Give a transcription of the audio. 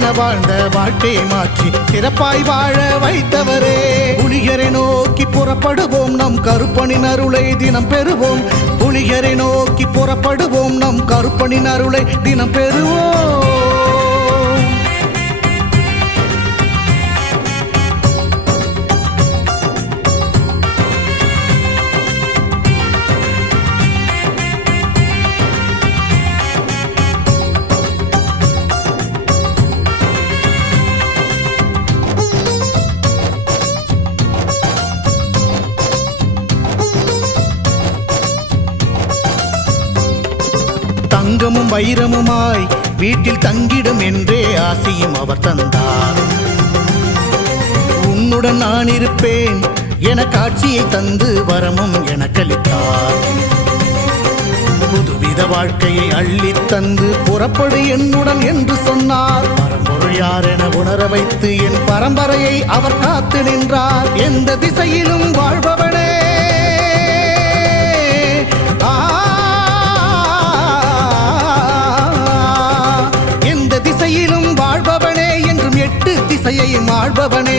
என வாழ்ந்த வாழ்க்கையை மாற்றி சிறப்பாய் வாழ வைத்தவரே. புலிகரை நோக்கி புறப்படுவோம், நம் கருப்பனின் அருளை தினம் பெறுவோம். புலிகரை நோக்கி புறப்படுவோம், நம் கருப்பனின் அருளை தினம் பெறுவோம். தங்கமும் வைரமுமாய் வீட்டில் தங்கிடும் என்றே ஆசியும் அவர் தந்தார். உன்னுடன் நான் இருப்பேன் என காட்சியை தந்து வரமும் எனக்களித்தார். புதுவித வாழ்க்கையை அள்ளி தந்து புறப்படு என்னுடன் என்று சொன்னார். பரம்பொருள் யார் என உணர வைத்து என் பரம்பரையை அவர் காத்து நின்றார். எந்த திசையிலும் வாழ்பவனே, திசையிலும் வாழ்பவனே, என்றும் 8 திசையையும் ஆள்பவனே.